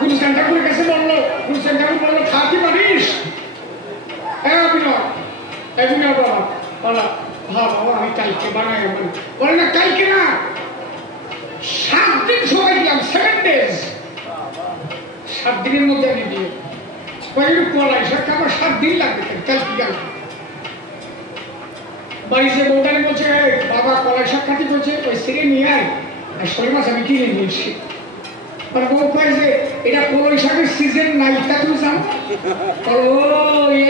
গুরুস্থান ঠাকুরের কাছে বললো, গুরুস্থান ঠাকুর বললো খাওয়াতে পারিস? হ্যাঁ বিনয়, বিনয় বাবা বলা হ্যাঁ বাবা আমি কালকে বানাই। বলে না কালকে না, 7 দিন সময় দিলাম, 7 days, 7 দিনের মধ্যে আমি দিয়ে কলাই শাক আমার 7 দিন লাগবে। কালকে গেল বাড়িতে বউটাকে বলছে বাবা কলাই শাক খাতি বলছে ওই সেরে নিয়ে আয়, আর শোল মাছ আমি কিনে নিয়েছি। বউ কয় যে এটা কলাই শাকের সিজন নাই, তা তুমি জানো?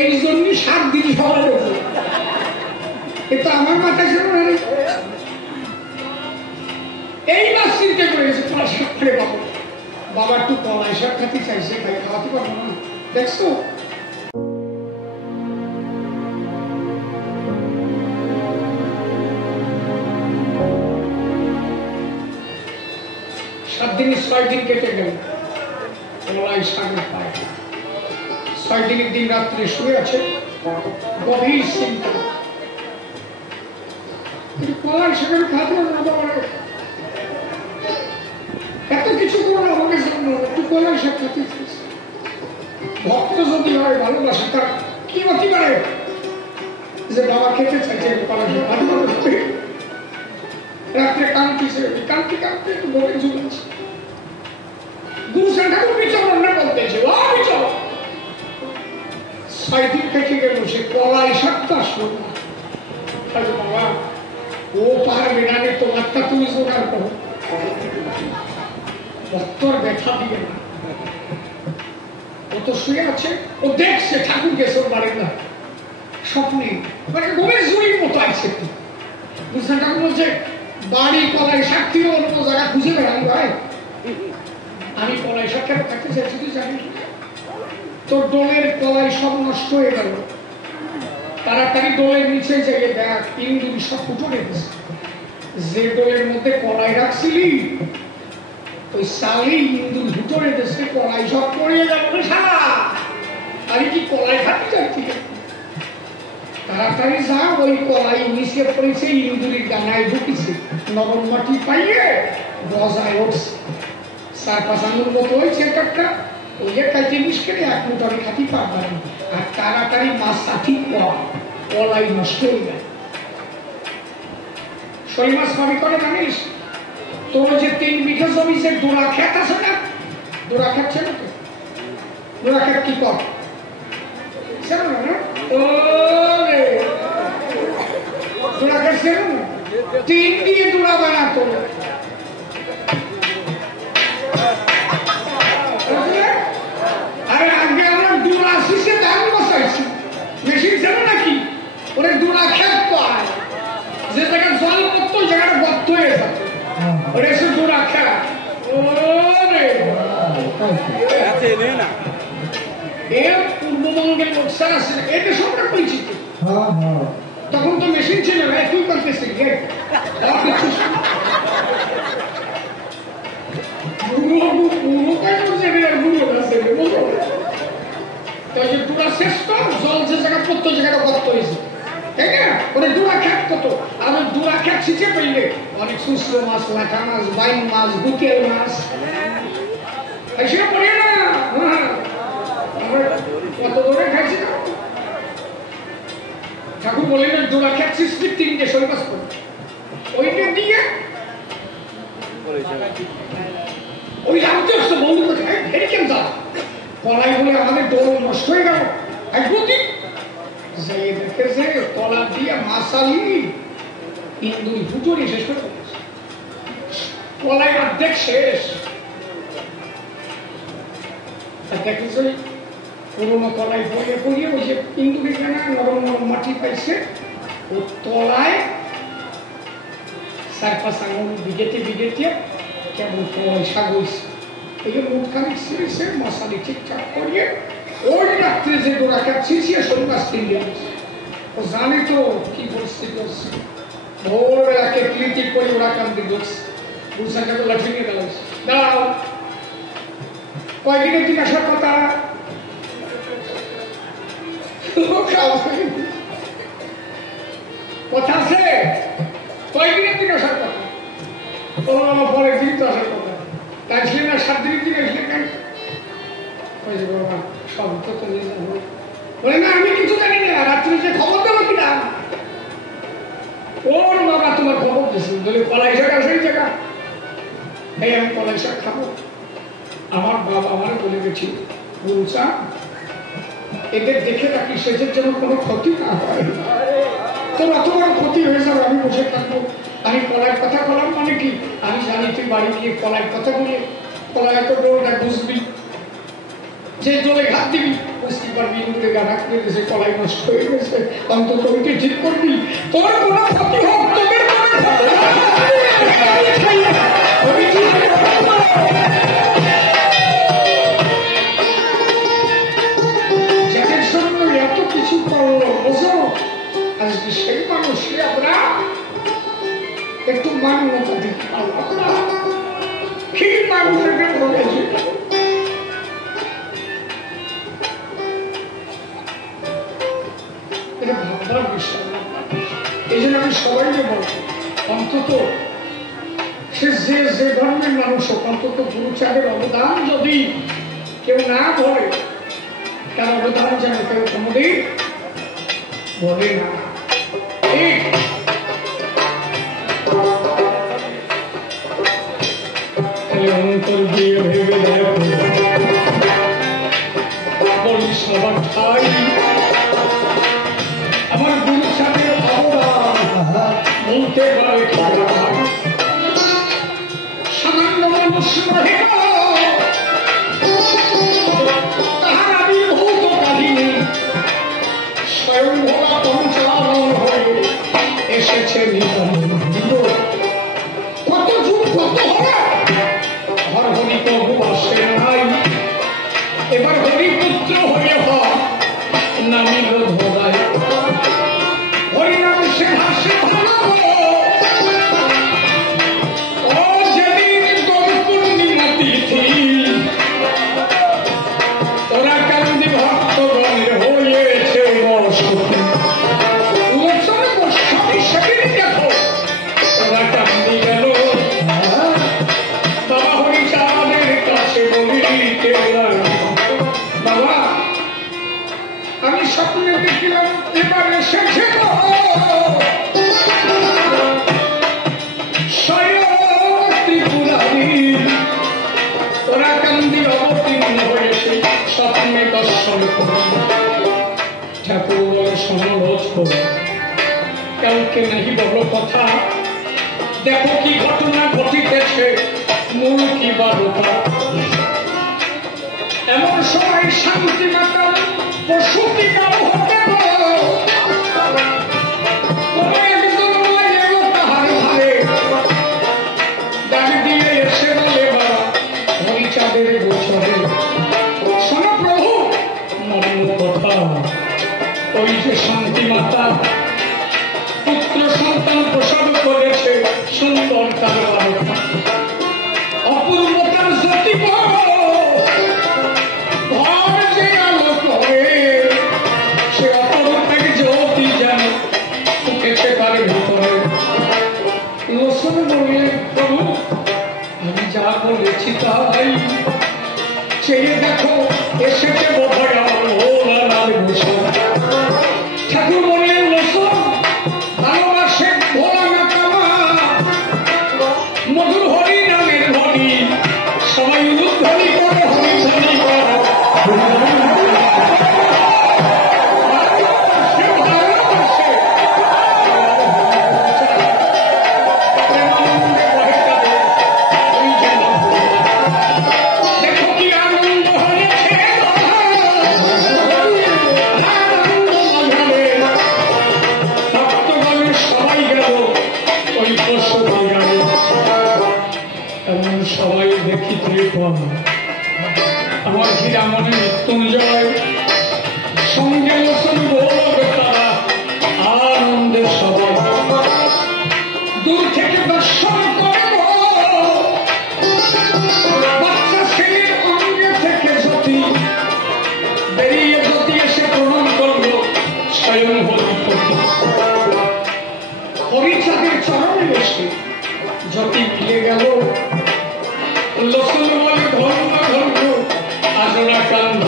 এই জন্যই 7 দিন সবাই কিন্তু আমার মাথায় ছিল না। এই মাছ চিন্তা করে গেছে কলাই শাক খেলে বাবা, বাবা একটু কলাই শাক খাতি চাইছে, তাই খাওয়াতে পারবো না। দেখছো 7 দিন 6 দিন কেটে গেল, কলাই শাকের পায়। 6 দিনের দিন রাত্রে শুয়ে আছে, গভীর চিন্তা, কলাই শাকের খাতে এত কিছু করলো আমাকে জন্য, একটু কলাই শাক খাতে। ভক্ত যদি হয় ভালোবাসে তার কি হতে পারে যে বাবা খেতে চাইছে কলাই শাক খাতে পারে। রাত্রে কান্তিছে, কান্তি কান্তি একটু বলে ঝুলেছে। গুরুস্থান ঠাকুর বিচরণ না বলতেছে, ও বিচরণ 6 দিন থেকে গেল, সে কলাই শাকটা আসলো না। বাবা ও পারবে না রে, তোমারটা তুমি জোগাড় করো। ভক্তর ব্যথা দিবে না, ও তো শুয়ে আছে, ও দেখছে ঠাকুর গেছে ওর বাড়ির না স্বপ্নে, মানে ঘুমের জুড়ির মতো আছে। গুরুস্থান ঠাকুর বলছে বাড়ি কলাই শাক থেকে অন্য জায়গা খুঁজে বেড়াই ভাই, আমি কলাই শাক কেন থাকতে চাইছি তুই জানিস? তোর ডোলের কলাই সব নষ্ট হয়ে গেল, তাড়াতাড়ি ডোলের নিচে যেয়ে দেখ ইন্দুরি সব ফুটো রেখেছে। যে ডোলের মধ্যে কলাই রাখছিলি ওই সালি ইন্দুর ফুটো রেখেছে, কলাই সব পড়িয়ে যাবে সারা। আমি কি কলাই খাতে চাইছি? তাড়াতাড়ি যা, ওই কলাই নিচে পড়েছে, ইন্দুরির ডানায় ঢুকেছে, নরম মাটি পাইয়ে বজায় উঠছে। 4-5 আঙুল মতো হয়েছে একটা, ওই একটা জিনিস করে 1 মুঠ আমি খাতি পারবেন। আর তাড়াতাড়ি মাছ সাথী কলাই নষ্ট হয়ে যায়। শোল মাছ পাবি করে জানিস? তোর যে 3 বিঘা জমি যে ডোরা ক্ষেত আছে না, ডোরা ক্ষেত ছিল তো, ডোরা ক্ষেত কি কর ডোরা ক্ষেত ছিল না, 3 দিয়ে ডোরা বানাতো। আরে আগে আমরা ডোরা শিশে ধান বসাইছি, মেশিন ছিল নাকি? ওরে ডোরা ক্ষেত পায়, যে জায়গায় জল পড়তো ওই জায়গাটা বদ্ধ হয়ে যেত, ওরে সে ডোরা ক্ষেত। পূর্ববঙ্গের লোকসান আছে, এটা সবটা পরিচিত। তখন তো মেশিন ছিল না, তুই করতেছি শেষ কর, জল যে জায়গা পড়তো জায়গাটা গর্ত হয়েছে, তাই না? ওরে ডোরা খ্যাত কত, আর ওই ডোরা খ্যাত ছিঁচে পেলে অনেক শুষ্ক মাছ, লাঠা মাছ, বাইন মাছ, বুকের মাছ এসে পড়ে না। কত দূরে খাইছি না, ঠাকুর বললেন ডোরা খ্যাত ছিঁচবি 3টে শোল মাছ করে, ওইটা দিয়ে ওই রামতে আসতো বন্ধু কোথায় এটা কেন যা কলাই বলে আমাদের ডোল নষ্ট হয়ে গেল। একদিন যাই দেখেছে কলা দিয়ে মাছালি ইন্দুরি ফুটুরি শেষ করে কলাই অর্ধেক শেষ। দেখেছে পুরোনো কলাই পড়িয়ে পড়িয়ে ওই যে ইন্দুরি খানা নরম নরম মাটি পাইছে, ও তলায় 4-5 আঙুল বিঘেতে বিঘেতে কেমন কলাই শাক হয়েছে। এই যে মুখখানি ছিঁড়েছে, মশালি ঠিকঠাক করিয়ে ওই রাত্রে যে ডোরা খ্যাত ছিঁচিয়ে শোল মাছ কিনে আনছে। ও জানে তো কি পরিস্থিতি হচ্ছে, ভোরবেলাকে ক্লিটিক করে ওরা কান্দি ঢুকছে, গুলশানকে তো লাঠি নিয়ে দাঁড়াচ্ছে। দাঁড়াও, কয়দিনের দিন আসার কথা? কথা আছে, কয়দিনের দিন আসার কথা? পরের দিন তো আসার কথা, তাই ছিলেন না 7 দিনের দিন আসলে কেন? অন্তত নিয়ে যাবো। বলে না আমি কিছু জানি না, রাত্রে যে খবর দেবো কিনা। ওর বাবা তোমার খবর দিয়েছে, বলে কলাই শাক আছে এই জায়গা, এই আমি কলাই শাক খাবো। আমার বাবা আমার বলে গেছি, বলছা এদের দেখে রাখি সেচের যেন কোনো ক্ষতি না হয়। তোর অত বড় ক্ষতি হয়ে যাবে, আমি বসে থাকবো। আমি কলার কথা বলাম মানে কি, আমি জানি তুই বাড়ি গিয়ে কলার কথা বলে কলায় তো ডোরটা বুঝবি, যে জলে ঘাত দিবি বুঝতে পারবি ইন্দুরে গা ঢাক করে দিয়েছে, কলাই নষ্ট হয়ে গেছে, অন্তত ওইটি ঠিক করবি। তোর কোনো ক্ষতি হোক, তোদের যাদের জন্য এত কিছু করলো বোঝো, আজকে সেই মানুষকে আমরা একটু মান্যতা দিতে পারলাম না। কি মানুষকে বলেছি, এটা ভাববার বিষয়। এই জন্য আমি সবাইকে বলবো, অন্তত সে যে ধর্মের মানুষ হোক, অন্তত গুরুচাঁদের অবদান যদি কেউ না বলে, তার অবদান যেন কেউ কোনোদিন বলে না। অন্তর দিয়ে ভেবে দেখো, বলি সবার ঠাই আমার গুরুচাঁদের অবদান বলতে পারে সামান্য মানুষ নহে, তাহার আবির্ভূত কাহিনী স্বয়ং ভোলা পঞ্চানন হয়ে এসেছে কত যুগ কত হর হরি প্রভু আসে নাই, এবার হরিপুত্র হয়ে নামিল ধরায়, হরিনাম সে ভাষে কাউকে নাহি বলো কথা, দেখো কি ঘটনা ঘটিতেছে, মূল কি বারতা। এমন সময় শান্তি মাতা প্রসূতি কারো হতে কোনো একজন এলো তাহার ঘরে, দাবি দিয়ে এসে বলে বাবা হরিচাঁদের গোচরে শোনো প্রভু মর্ম কথা, ওই যে শান্তি মাতা পুত্র সন্তান প্রসব করেছে, সুন্দর তার বালকা, অপূর্বতার জ্যোতি ঘর যে আলো করে, সে অপরূপের জ্যোতি যেন উঠেছে তার ভিতরে। লোসন বললে প্রভু আমি যা বলেছি তাই, চেয়ে দেখো এসেছে বোধহয় আমার ভোলা লাল বসে। ঠাকুর বললেন লোসন ভালোবাসে ভোলা না কামা, মধুর হরি নামের হরি, সবাই উদ্ধরি করে হরি ধরি করে। সবাই দেখিতে আমার হীরামণি মৃত্যুঞ্জয় সঙ্গে লোচন বলবে তারা আনন্দে সবাই দূর থেকে দর্শন করব, বাচ্চা ছেলের অঙ্গে থেকে জ্যোতি বেরিয়ে জ্যোতি এসে প্রণাম করলো স্বয়ং হরিপতি। হরিচাঁদের চরণে এসে জ্যোতি মিলে গেল। লোচন বলে ধন্য ধন্য আজরা কান্দ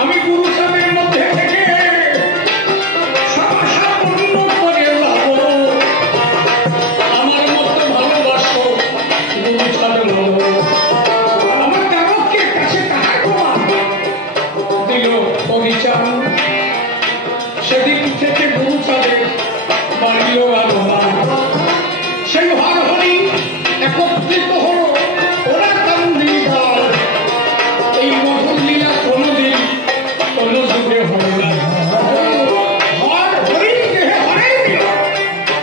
আমি গুরুচাঁদের মধ্যে থেকে আমার মতো ভালোবাসো গুরুচাঁদ আমার নামকের কাছে তাহার দিল পরিচান। সেদিন থেকে গুরুচাঁদের বাড়িল আলোমান। সেই হরহরি একত্রিত হল ওরা কান্দি গাল। এই মধুর লীলা কোনদিন কোন যুগে হয় না। হর হরি দেহে হরের মিলন,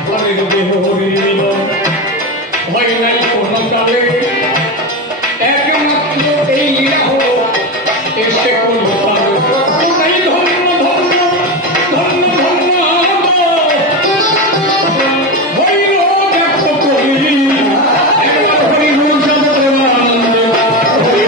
হরের দেহে হরির মিলন হয় নাই কোন কালে। একমাত্র এই লীলা হল এসে কোন কালে। ওটাই ধন্য ধন্য ধন্য ধন্য হইল ব্যক্ত করি। একবার হরি গুরুচাঁদ প্রেমানন্দ হরি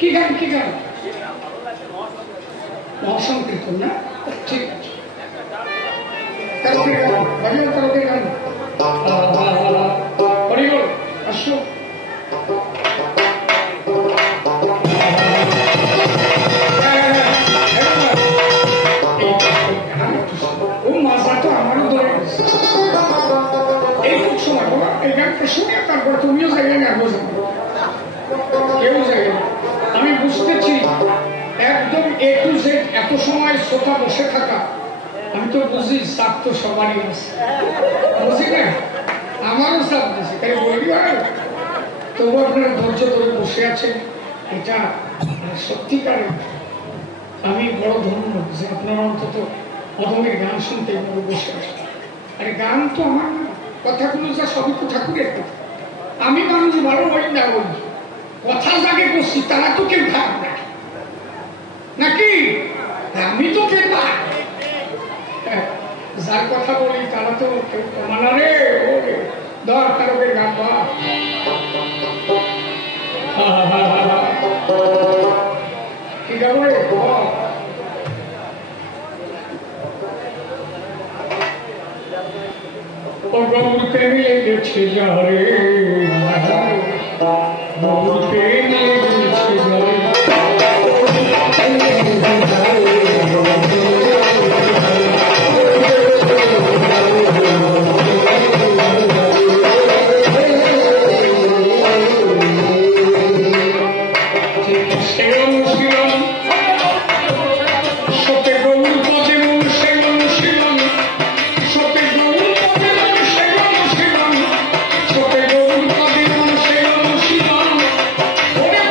কি গান কি গান মহাসংকীর্তন না? ঠিক আছে তারকে গান হরিবল আসো। ও মাজাটা আমারও ধরে গেছে এইটুক সময় বাবা। এই গানটা শুনে তারপর তুমিও যাইবে না, কেউ যাইবে না। আমি বুঝতেছি একদম A to Z এত সময় শ্রোতা বসে থাকা। আমি তো বুঝি চাপ তো সবারই আছে, বুঝি না? আমারও চাপ দিচ্ছে, তাই বলি তবু আপনারা ধৈর্য ধরে বসে আছেন। এটা সত্যিকারে আমি বড় ধন্য যে আপনারা অন্তত অধমের গান শুনতে বসে আছেন। আরে গান তো আমার না, কথাগুলো যা সবই তো ঠাকুরের কথা। আমি মানুষ ভালো হই না বলি, কথা যাকে করছি তারা তো কেউ খারাপ না নাকি? আমি তো পেতা যার কথা বলি তারা তো কেউ কমানা রে। ধর তারকের গান বা কি গাবো রে? গৌর প্রেমে লেগেছে যারে, গৌর প্রেমে লেগেছে যারে। ওরে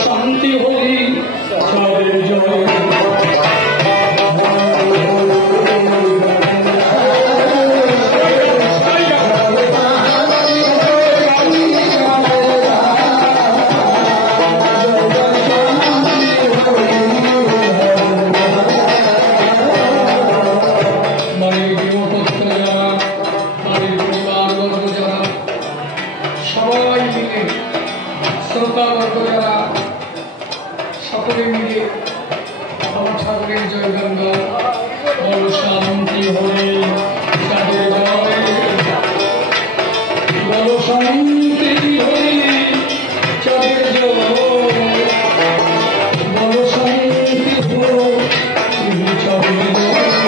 শান্তি হরি চাঁদের জয় শ্রোতাবর্গ যারা সকলে মিলে আমার ঠাকুরের জয় গঙ্গা বল শান্তি হরি চাঁদের জয় বল শান্তি হরি চাঁদের জয় বল শান্তি হরি চাঁদের জয় জয়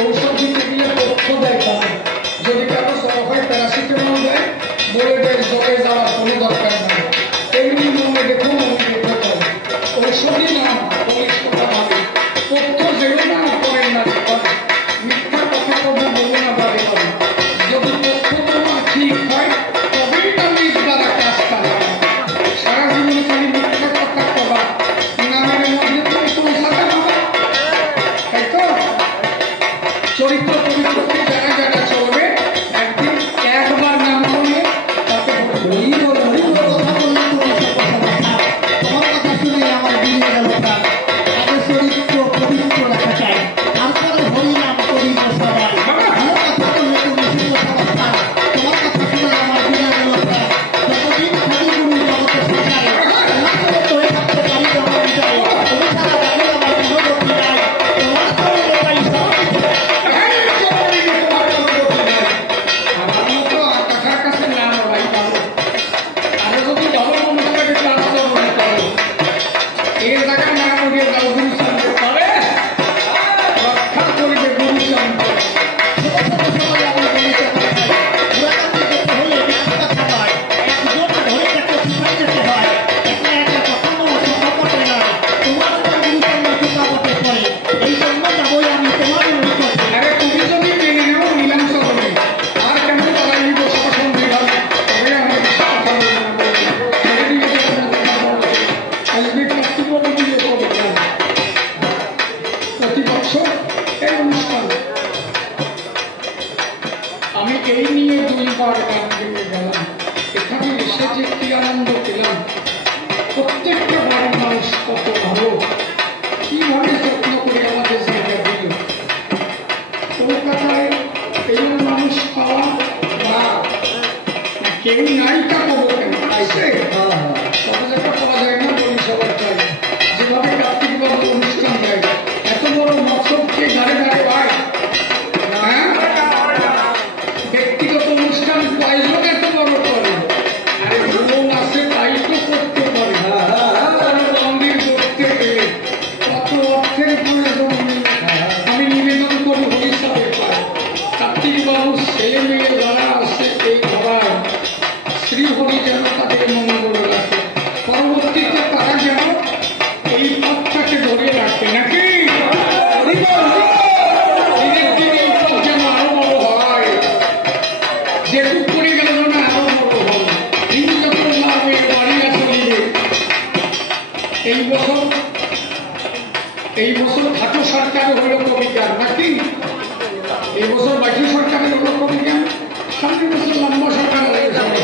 ঔষধ দিতে গিয়ে তথ্য দেয় কমে, যদি কারো জ্বর হয় প্যারাসিটামল দেয়, বলে দেয় জ্বরে যাওয়ার কোনো দরকার নেই, এমনি মনে দেখুন মনে দেখতে পারে ঔষধই না বলিষ্ঠতা ভাবে তথ্য যেও না করেন না করে মিথ্যা কথা কবু বলবো না বাদে করে, যদি তথ্য তোমার ঠিক হয় তবেই না নিজ দ্বারা কাজ করে। সারা জীবনে খালি মিথ্যা কথা কবা, নামের মধ্যে তুমি কোন সাথে হবে, তাই তো? চরিত্র পরিবর্তন যারা যারা চলবে একদিন একবার নাম করলে তাকে তোমার কথা শুনে আমার বিয়ে গেল প্রাণ। আগে চরিত্র পবিত্র রাখা চাই, তারপরে হরিনাম করিব সবাই। ভালো কথা বললে তুমি শুভ সমাস্থান, তোমার কথা শুনে আমার বিয়ে গেল প্রাণ। যতদিন খালি গুরু জগতে সরকারে তোমার হয়ে থাকতে পারি আমার বিদায়, তুমি ছাড়া দেখো আমার বিনোদী নাই, তোমার চরণে পাই সব কিছু। কাছার কাছে না ভাই পাবো, আরো যদি ডবল অনুষ্ঠানে ক্লাস মনে করো এই জায়গায় না উঠে যাও গুরু সঙ্গে করে রক্ষা করিবে গুরু সঙ্গে। আরে তুমি যদি মেনে নেও নিলাম চলবে, আর কেন তারা এই প্রশাসন বিভাগ তবে আমি কথা বলবো প্রতি বছর এই অনুষ্ঠান আমি এই নিয়ে 2 বার গান গেয়ে গেলাম। এখানে এসে যে কি আনন্দ পেলাম, প্রত্যেকটা বাড়ির মানুষ কত ভালো, কিভাবে যত্ন করে আমাদের জায়গা দিল। কলকাতায় এই মানুষ পাওয়া বা কেউ নাই তা পাবো কেন আইসে সব জায়গা পাওয়া যায় না, বলি সবার চাই। যেভাবে কার্তিক বাবু অনুষ্ঠান দেয়, এত বড় মৎসবকে ঘরে ঘরে পায়, হ্যাঁ ব্যক্তিগত অনুষ্ঠান কয়জন এত বড় করে, আরে ভুবন আছে তাই তো করতে পারে। মন্দির করতে গেলে কত অর্থের প্রয়োজন, আমি নিবেদন করি হরিসাবে পাই। কার্তিক বাবুর ছেলে মেয়ে যারা আছে এই ঘরায় শ্রীহরি যেন তাদের মঙ্গল রাখে, পরবর্তীতে তারা যেন এই পথটাকে ধরে রাখে নাকি ঈদের দিন এই পথ যেন আরো বড় হয়, যেটুক করে গেল না আরো বড় হয়। হিন্দু যখন মারবে বাড়িয়া চলিবে। এই বছর ঘাটো সরকার হইল কবিজ্ঞান নাকি, এই বছর বাকি সরকারের হলো কবিজ্ঞান, সামনে বছর লম্বা সরকার হয়ে যাবে।